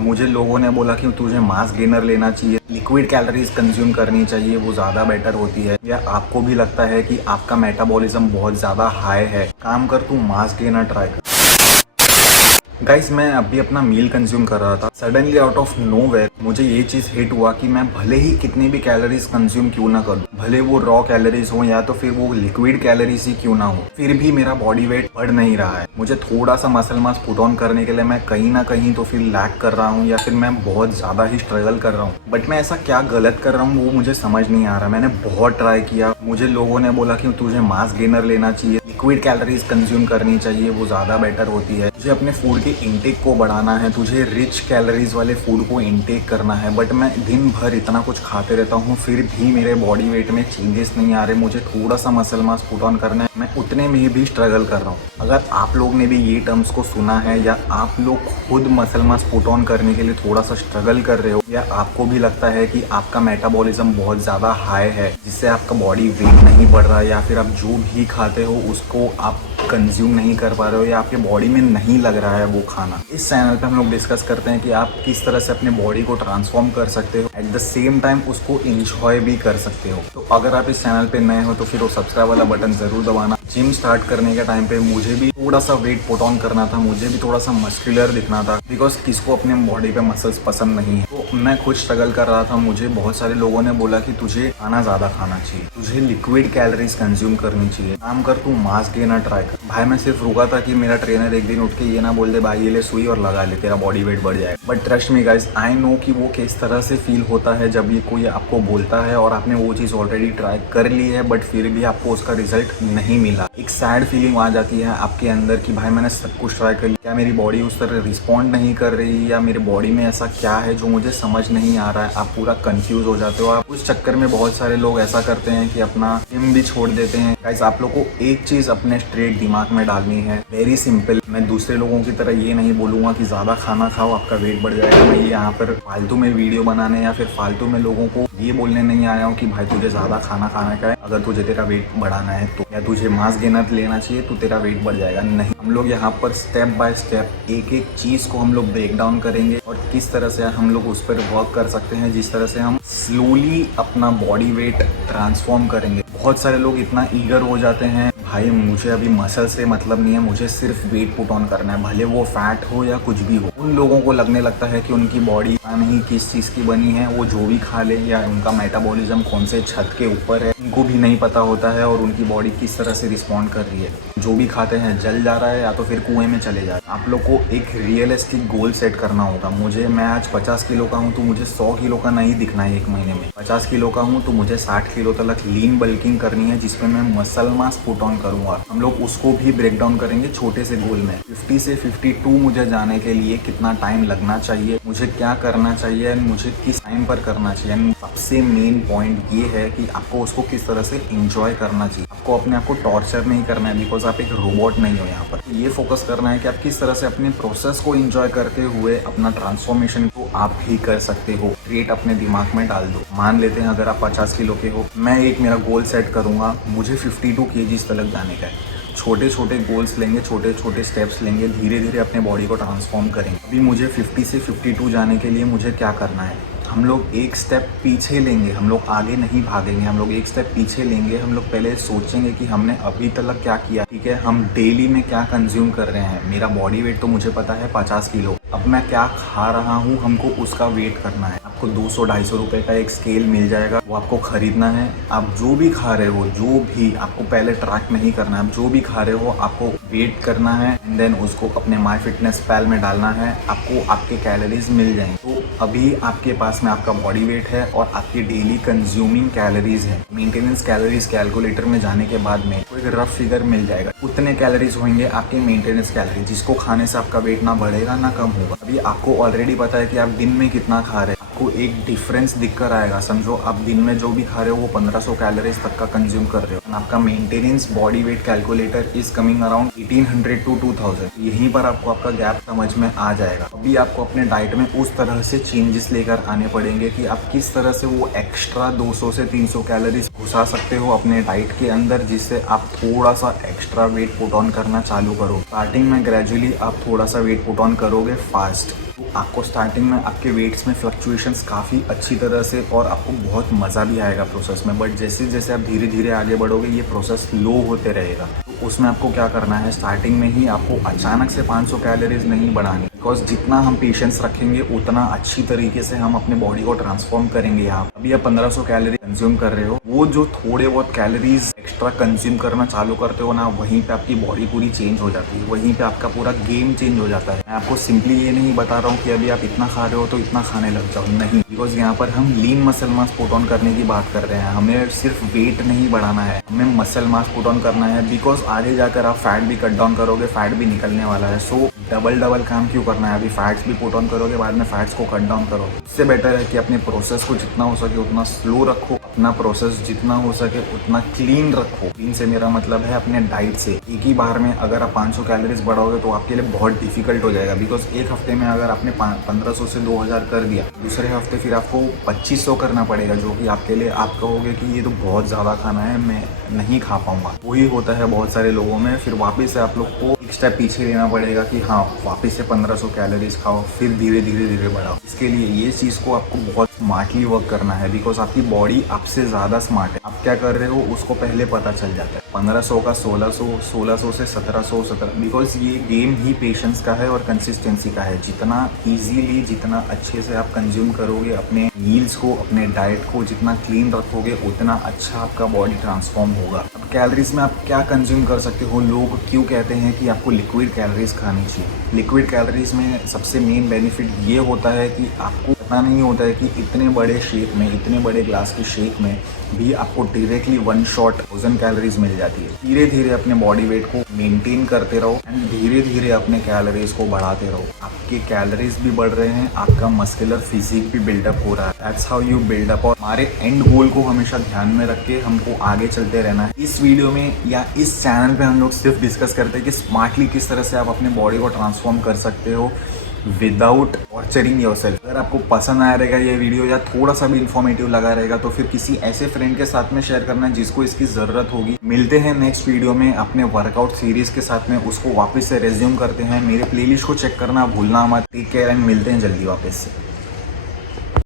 मुझे लोगों ने बोला कि तुझे मास गेनर लेना चाहिए, लिक्विड कैलोरीज कंज्यूम करनी चाहिए, वो ज़्यादा बेटर होती है। या आपको भी लगता है कि आपका मेटाबॉलिज्म बहुत ज़्यादा हाई है, काम कर तू मास गेनर ट्राई कर। गाइस, मैं अभी अपना मील कंज्यूम कर रहा था। सडनली आउट ऑफ नोवेयर मुझे ये चीज़ हिट हुआ कि मैं भले ही कितनी भी कैलोरीज कंज्यूम क्यों ना करूं, भले वो रॉ कैलोरीज हो या तो फिर वो लिक्विड कैलोरीज ही क्यों ना हो, फिर भी मेरा बॉडी वेट बढ़ नहीं रहा है। मुझे थोड़ा सा मसल मास पुट ऑन करने के लिए मैं कहीं ना कहीं तो फिर लैक कर रहा हूँ या फिर मैं बहुत ज़्यादा ही स्ट्रगल कर रहा हूँ। बट मैं ऐसा क्या गलत कर रहा हूँ वो मुझे समझ नहीं आ रहा। मैंने बहुत ट्राई किया, मुझे लोगों ने बोला कि तुझे मास गेनर लेना चाहिए, लिक्विड कैलोरीज कंज्यूम करनी चाहिए, वो ज़्यादा बेटर होती है, तुझे अपने फूड के इंटेक को बढ़ाना है, तुझे रिच कैलोरीज वाले फूड को इंटेक करना है। बट मैं दिन भर इतना कुछ खाते रहता हूँ, फिर भी मेरे बॉडी वेट में चेंजेस नहीं आ रहे। मुझे थोड़ा सा मसल मास पुट ऑन करना है, मैं उतने में भी स्ट्रगल कर रहा हूँ। अगर आप लोग ने भी ये टर्म्स को सुना है या आप लोग खुद मसल मास पुट ऑन करने के लिए थोड़ा सा स्ट्रगल कर रहे हो, या आपको भी लगता है कि आपका मेटाबॉलिज्म बहुत ज़्यादा हाई है जिससे आपका बॉडी वेट नहीं बढ़ रहा है, या फिर आप जो भी खाते हो उसको आप कंज्यूम नहीं कर पा रहे हो या आपके बॉडी में नहीं लग रहा है वो खाना, इस चैनल पे हम लोग डिस्कस करते हैं कि आप किस तरह से अपने बॉडी को ट्रांसफॉर्म कर सकते हो, एट द सेम टाइम उसको इंजॉय भी कर सकते हो। तो अगर आप इस चैनल पे नए हो तो फिर वो सब्सक्राइब वाला बटन जरूर दबाना। जिम स्टार्ट करने के टाइम पे मुझे भी थोड़ा सा वेट पुट ऑन करना था, मुझे भी थोड़ा सा मस्कुलर दिखना था, बिकॉज किसको अपने बॉडी पे मसल्स पसंद नहीं है। तो मैं खुद स्ट्रगल कर रहा था। मुझे बहुत सारे लोगों ने बोला कि तुझे खाना ज़्यादा खाना चाहिए, तुझे लिक्विड कैलोरीज कंज्यूम करनी चाहिए, काम कर तू मास गेनर ट्राई कर। भाई मैं सिर्फ रुका था कि मेरा ट्रेनर एक दिन उठ के ये ना बोल दे भाई ये ले सुई और लगा ले, तेरा बॉडी वेट बढ़ जाएगा। But trust me guys, I know कि वो किस तरह से फील होता है जब ये कोई आपको बोलता है और आपने वो चीज़ ऑलरेडी ट्राई कर ली है बट फिर भी आपको उसका रिजल्ट नहीं मिला। एक सैड फीलिंग आ जाती है आपके अंदर कि भाई मैंने सब कुछ ट्राई कर लिया, क्या मेरी बॉडी उस तरह रिस्पॉन्ड नहीं कर रही, या मेरी बॉडी में ऐसा क्या है जो मुझे समझ नहीं आ रहा है। आप पूरा कंफ्यूज हो जाते हो। आप उस चक्कर में बहुत सारे लोग ऐसा करते हैं कि अपना जिम भी छोड़ देते हैं। गाइस, आप लोग को एक चीज़ अपने स्ट्रेट दिमाग में डालनी है, वेरी सिंपल। मैं दूसरे लोगों की तरह ये नहीं बोलूँगा कि ज़्यादा खाना खाओ आपका वेट बढ़ जाएगा। मैं ये यहाँ पर फालतू में वीडियो बनाने या फिर फालतू में लोगों को ये बोलने नहीं आया हूँ कि भाई तुझे ज़्यादा खाना खाने का है अगर तुझे तेरा वेट बढ़ाना है तो, या तुझे मास गेनर लेना चाहिए तो तेरा वेट बढ़ जाएगा। नहीं, हम लोग यहाँ पर स्टेप बाय स्टेप एक एक चीज़ को हम लोग ब्रेक डाउन करेंगे और किस तरह से हम लोग उस पर वर्क कर सकते हैं, जिस तरह से हम स्लोली अपना बॉडी वेट ट्रांसफॉर्म करेंगे। बहुत सारे लोग इतना ईगर हो जाते हैं, भाई मुझे अभी मसल से मतलब नहीं है, मुझे सिर्फ वेट पुट ऑन करना है, भले वो फैट हो या कुछ भी हो। उन लोगों को लगने लगता है कि उनकी बॉडी नहीं किस चीज़ की बनी है, वो जो भी खा ले, या उनका मेटाबॉलिज्म कौन से छत के ऊपर है उनको भी नहीं पता होता है, और उनकी बॉडी किस तरह से रिस्पॉन्ड कर रही है। जो भी खाते हैं जल जा रहा है या तो फिर कुएं में चले जा रहा है। आप लोग को एक रियलिस्टिक गोल सेट करना होगा। मैं आज 50 किलो का हूँ तो मुझे 100 किलो का नहीं दिखना है एक महीने में। 50 किलो का हूँ तो मुझे 60 किलो तक लीन बल्किंग करनी है, जिसमें मैं मसल मास पुट ऑन करूँगा। हम लोग उसको भी ब्रेक डाउन करेंगे छोटे से गोल में। 50 से 52 मुझे जाने के लिए कितना टाइम लगना चाहिए, मुझे क्या करना चाहिए, मुझे किस टाइम पर करना चाहिए। सबसे मेन पॉइंट ये है कि आपको उसको किस तरह से इंजॉय करना चाहिए। आपको अपने आप को टॉर्चर नहीं करना है, बिकॉज आप एक रोबोट नहीं हो। यहाँ पर ये फोकस करना है कि आप किस तरह से अपने प्रोसेस को इंजॉय करते हुए अपना ट्रांसफॉर्मेशन को आप भी कर सकते हो। क्रिएट अपने दिमाग में डाल दो। मान लेते हैं अगर आप 50 किलो के हो, मैं एक मेरा गोल सेट करूंगा, मुझे 52 kg तक जाने का है। छोटे छोटे गोल्स लेंगे, छोटे छोटे स्टेप्स लेंगे, धीरे धीरे अपने बॉडी को ट्रांसफॉर्म करेंगे। अभी मुझे 50 से 52 जाने के लिए मुझे क्या करना है, हम लोग एक स्टेप पीछे लेंगे, हम लोग आगे नहीं भागेंगे, हम लोग एक स्टेप पीछे लेंगे। हम लोग पहले सोचेंगे कि हमने अभी तक क्या किया, ठीक है, हम डेली में क्या कंज्यूम कर रहे हैं। मेरा बॉडी वेट तो मुझे पता है 50 किलो, अब मैं क्या खा रहा हूँ हमको उसका वेट करना है। आपको 200-250 रुपये का एक स्केल मिल जाएगा, वो आपको खरीदना है। आप जो भी खा रहे हो, जो भी आपको पहले ट्रैक नहीं करना है, आप जो भी खा रहे हो आपको वेट करना है, एंड देन उसको अपने माई फिटनेस पैल में डालना है। आपको आपके कैलोरीज मिल जाएंगे। तो अभी आपके पास में आपका बॉडी वेट है और आपकी डेली कंज्यूमिंग कैलोरीज है। मेंटेनेंस कैलोरीज कैलकुलेटर में जाने के बाद में कोई रफ फिगर मिल जाएगा, उतने कैलोरीज होंगे आपके मेंटेनेंस कैलोरीज, जिसको खाने से आपका वेट ना बढ़ेगा ना कम होगा। अभी आपको ऑलरेडी पता है कि आप दिन में कितना खा रहे हैं, आपको एक डिफरेंस दिखकर आएगा। समझो आप दिन में जो भी खा रहे हो वो 1500 कैलोरीज तक का कंज्यूम कर रहे हो। आपका maintenance body weight calculator is coming around 1800 to 2000। यहीं पर आपको आपका गैप समझ में आ जाएगा। अभी आपको अपने डाइट में उस तरह से चेंजेस लेकर आने पड़ेंगे कि आप किस तरह से वो एक्स्ट्रा 200 से 300 कैलोरीज घुसा सकते हो अपने डाइट के अंदर, जिससे आप थोड़ा सा एक्स्ट्रा वेट पुट ऑन करना चालू करो। स्टार्टिंग में ग्रेजुअली आप थोड़ा सा वेट पुट ऑन करोगे फास्ट, तो आपको स्टार्टिंग में आपके वेट्स में फ्लक्चुएशंस काफ़ी अच्छी तरह से और आपको बहुत मज़ा भी आएगा प्रोसेस में। बट जैसे जैसे आप धीरे धीरे आगे बढ़ोगे ये प्रोसेस लो होते रहेगा। तो उसमें आपको क्या करना है, स्टार्टिंग में ही आपको अचानक से 500 कैलोरीज नहीं बढ़ानी, बिकॉज जितना हम पेशेंस रखेंगे उतना अच्छी तरीके से हम अपने बॉडी को ट्रांसफॉर्म करेंगे। यहाँ अभी आप 1500 कैलोरी कंज्यूम कर रहे हो, वो जो थोड़े बहुत कैलोरीज एक्स्ट्रा कंज्यूम करना चालू करते हो ना, वहीं पे आपकी बॉडी पूरी चेंज हो जाती है, वहीं पे आपका पूरा गेम चेंज हो जाता है। मैं आपको सिंपली ये नहीं बता रहा हूँ कि अभी आप इतना खा रहे हो तो इतना खाने लग जाओ, नहीं। बिकॉज यहाँ पर हम lean muscle mass put on करने की बात कर रहे हैं, हमें सिर्फ वेट नहीं बढ़ाना है, हमें मसल मास पुट ऑन करना है। बिकॉज आगे जाकर आप फैट भी कट डाउन करोगे, फैट भी निकलने वाला है। सो डबल काम क्यों करना है, अभी फैट्स भी पुट ऑन करोगे, बाद में फैट्स को कट डाउन करो। इससे बेटर है कि अपने प्रोसेस को जितना हो सके उतना स्लो रखो, अपना प्रोसेस जितना हो सके उतना क्लीन रखो। क्लीन से मेरा मतलब है अपने डाइट से। एक ही बार में अगर आप 500 कैलोरीज बढ़ाओगे तो आपके लिए बहुत डिफिकल्ट हो जाएगा। बिकॉज एक हफ्ते में अगर आपने 1500 से 2000 कर दिया, दूसरे हफ्ते फिर आपको 2500 करना पड़ेगा, जो कि आपके लिए आप कहोगे कि ये तो बहुत ज़्यादा खाना है, मैं नहीं खा पाऊंगा। वही होता है बहुत सारे लोगों में। फिर वापस से आप लोग को एक स्टेप पीछे लेना पड़ेगा कि हाँ वापस से 1500 कैलोरीज खाओ, फिर धीरे धीरे बढ़ाओ। इसके लिए ये चीज़ को आपको बहुत स्मार्टली वर्क करना है, बिकॉज आपकी बॉडी आपसे ज़्यादा स्मार्ट है। आप क्या कर रहे हो उसको पहले पता चल जाता है। 1500 का 1600, 1600 से 1700, बिकॉज ये गेम ही पेशेंस का है और कंसिस्टेंसी का है। जितना ईजीली, जितना अच्छे से आप कंज्यूम करोगे अपने मील्स को, अपने डाइट को जितना क्लीन रखोगे, उतना अच्छा आपका बॉडी ट्रांसफॉर्म होगा। अब कैलोरीज में आप क्या कंज्यूम कर सकते हो, लोग क्यों कहते हैं कि आपको लिक्विड कैलोरीज खानी चाहिए। लिक्विड कैलोरीज में सबसे मेन बेनिफिट ये होता है कि आपको पता नहीं होता है कि इतने बड़े शेक में, इतने बड़े ग्लास के शेक में भी आपको डायरेक्टली 1 शॉट 1000 कैलोरीज मिल जाती है। धीरे धीरे अपने बॉडी वेट को मेंटेन करते रहो एंड धीरे धीरे अपने कैलोरीज को बढ़ाते रहो। आपके कैलोरीज भी बढ़ रहे हैं, आपका मस्कुलर फिजिक भी बिल्डअप हो रहा है। That's how you build up. और हमारे एंड गोल को हमेशा ध्यान में रख के हमको आगे चलते रहना है। इस वीडियो में या इस चैनल पे हम लोग सिर्फ डिस्कस करते हैं कि स्मार्टली किस तरह से आप अपने बॉडी को ट्रांसफॉर्म कर सकते हो विदाउट टॉर्चरिंग योरसेल्फ। अगर आपको पसंद आया रहेगा ये वीडियो या थोड़ा सा भी इन्फॉर्मेटिव लगा रहेगा तो फिर किसी ऐसे फ्रेंड के साथ में शेयर करना जिसको इसकी ज़रूरत होगी। मिलते हैं नेक्स्ट वीडियो में अपने वर्कआउट सीरीज़ के साथ में, उसको वापस से रेज्यूम करते हैं। मेरे प्लेलिस्ट को चेक करना भूलना मत। टेक केयर एंड मिलते हैं जल्दी वापस से।